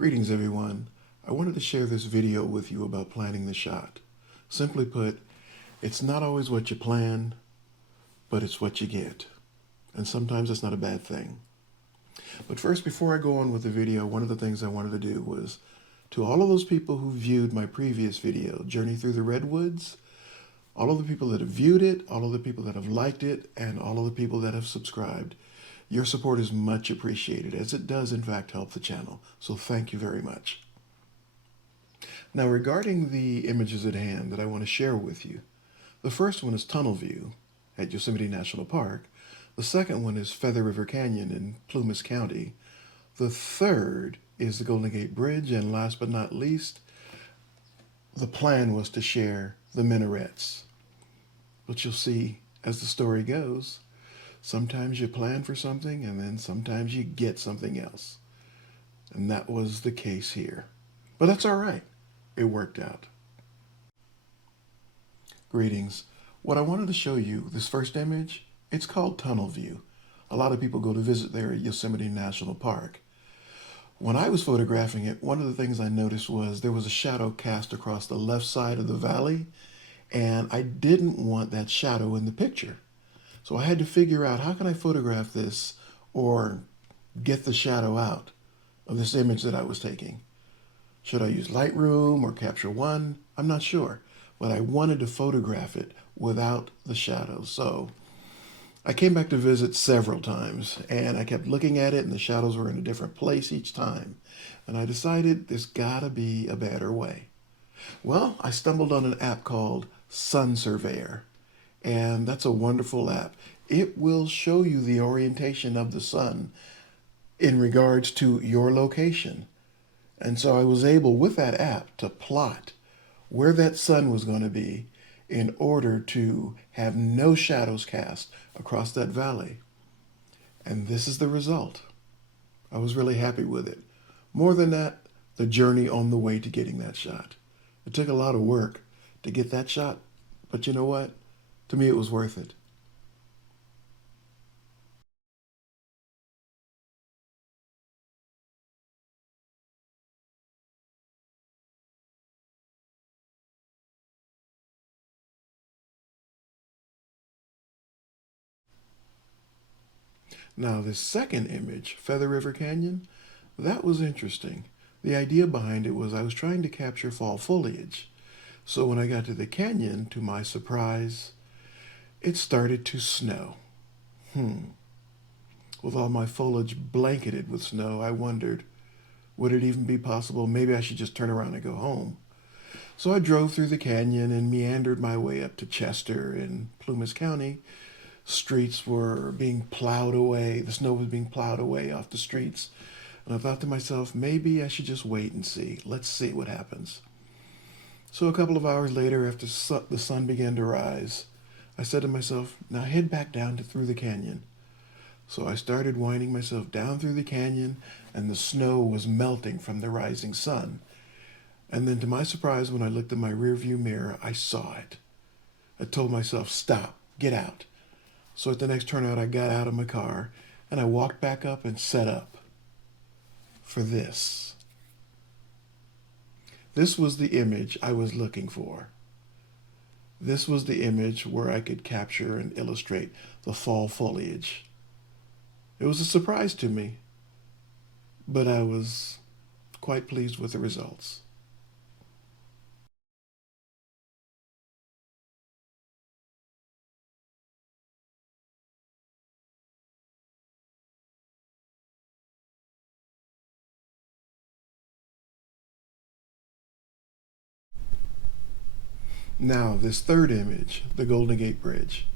Greetings everyone. I wanted to share this video with you about planning the shot. Simply put, it's not always what you plan, but it's what you get. And sometimes that's not a bad thing. But first, before I go on with the video, one of the things I wanted to do was, to all of those people who viewed my previous video, Journey Through the Redwoods, all of the people that have viewed it, all of the people that have liked it, and all of the people that have subscribed, your support is much appreciated, as it does in fact help the channel. So thank you very much. Now, regarding the images at hand that I want to share with you, the first one is Tunnel View at Yosemite National Park. The second one is Feather River Canyon in Plumas County. The third is the Golden Gate Bridge, and last but not least, the plan was to share the minarets. But you'll see, as the story goes, sometimes you plan for something and then sometimes you get something else. And that was the case here. But that's all right. It worked out. Greetings. What I wanted to show you, this first image, it's called Tunnel View. A lot of people go to visit there at Yosemite National Park. When I was photographing it, one of the things I noticed was there was a shadow cast across the left side of the valley, and I didn't want that shadow in the picture. So I had to figure out, how can I photograph this or get the shadow out of this image that I was taking? Should I use Lightroom or Capture One? I'm not sure, but I wanted to photograph it without the shadow. So I came back to visit several times, and I kept looking at it, and the shadows were in a different place each time. And I decided there's gotta be a better way. Well, I stumbled on an app called Sun Surveyor. And that's a wonderful app. It will show you the orientation of the sun in regards to your location. And so I was able, with that app, to plot where that sun was going to be in order to have no shadows cast across that valley. And this is the result. I was really happy with it. More than that, the journey on the way to getting that shot. It took a lot of work to get that shot, but you know what? To me, it was worth it. Now, this second image, Feather River Canyon, that was interesting. The idea behind it was I was trying to capture fall foliage. So when I got to the canyon, to my surprise, it started to snow. With all my foliage blanketed with snow, I wondered, would it even be possible? Maybe I should just turn around and go home. So I drove through the canyon and meandered my way up to Chester in Plumas County. Streets were being plowed away. The snow was being plowed away off the streets. And I thought to myself, maybe I should just wait and see. Let's see what happens. So a couple of hours later, after the sun began to rise, I said to myself, now head back down through the canyon. So I started winding myself down through the canyon, and the snow was melting from the rising sun. And then to my surprise, when I looked in my rearview mirror, I saw it. I told myself, stop, get out. So at the next turnout, I got out of my car, and I walked back up and set up for this. This was the image I was looking for. This was the image where I could capture and illustrate the fall foliage. It was a surprise to me, but I was quite pleased with the results. Now, this third image, the Golden Gate Bridge.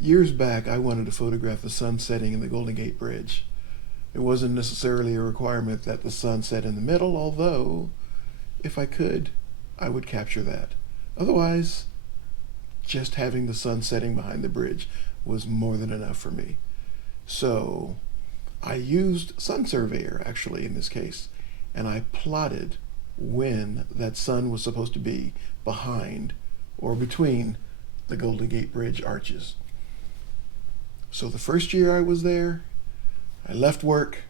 Years back, I wanted to photograph the sun setting in the Golden Gate Bridge. It wasn't necessarily a requirement that the sun set in the middle, although, if I could, I would capture that. Otherwise, just having the sun setting behind the bridge was more than enough for me. So I used Sun Surveyor, actually, in this case, and I plotted when that sun was supposed to be behind or between the Golden Gate Bridge arches. So the first year I was there, I left work,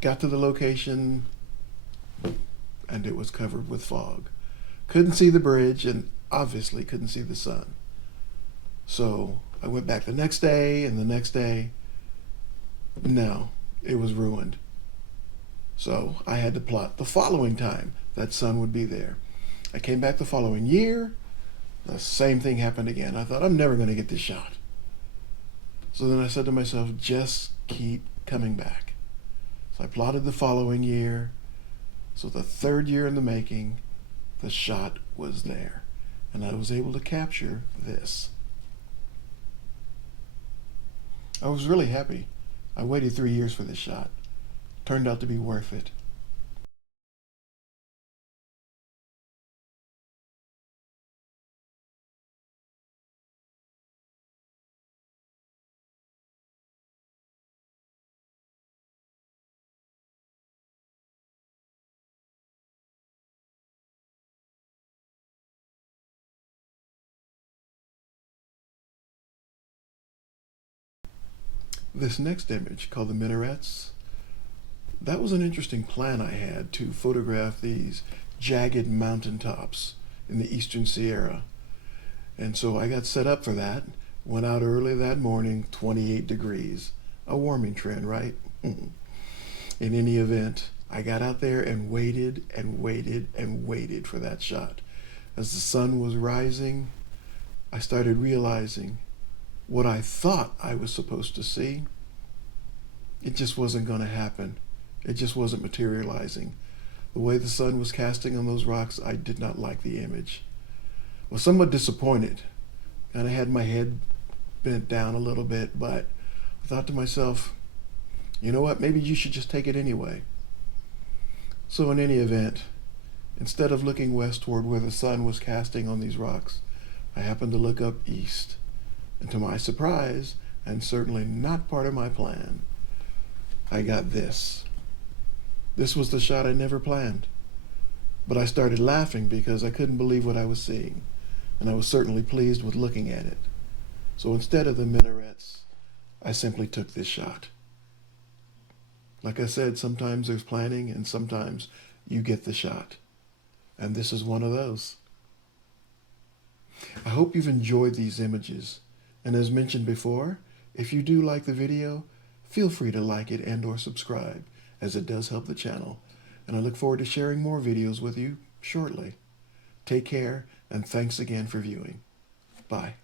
Got to the location, and it was covered with fog. Couldn't see the bridge, and obviously couldn't see the sun. So I went back the next day and the next day. No, it was ruined. So I had to plot the following time that sun would be there. I came back the following year. The same thing happened again. I thought, I'm never going to get this shot. So then I said to myself, just keep coming back. So I plotted the following year. So the third year in the making, the shot was there. And I was able to capture this. I was really happy. I waited 3 years for this shot. Turned out to be worth it. This next image, called the minarets, that was an interesting plan I had to photograph these jagged mountaintops in the eastern Sierra. And so I got set up for that. Went out early that morning, 28 degrees. A warming trend, right? In any event, I got out there and waited and waited and waited for that shot. As the sun was rising, I started realizing what I thought I was supposed to see, it just wasn't going to happen. It just wasn't materializing. The way the sun was casting on those rocks, I did not like the image. I was somewhat disappointed. Kind of had my head bent down a little bit, but I thought to myself, you know what, maybe you should just take it anyway. So in any event, instead of looking west toward where the sun was casting on these rocks, I happened to look up east. And to my surprise, and certainly not part of my plan, I got this. This was the shot I never planned. But I started laughing because I couldn't believe what I was seeing, and I was certainly pleased with looking at it. So instead of the minarets, I simply took this shot. Like I said, sometimes there's planning and sometimes you get the shot. And this is one of those. I hope you've enjoyed these images. And as mentioned before, if you do like the video, feel free to like it and or subscribe, as it does help the channel. And I look forward to sharing more videos with you shortly. Take care, and thanks again for viewing. Bye.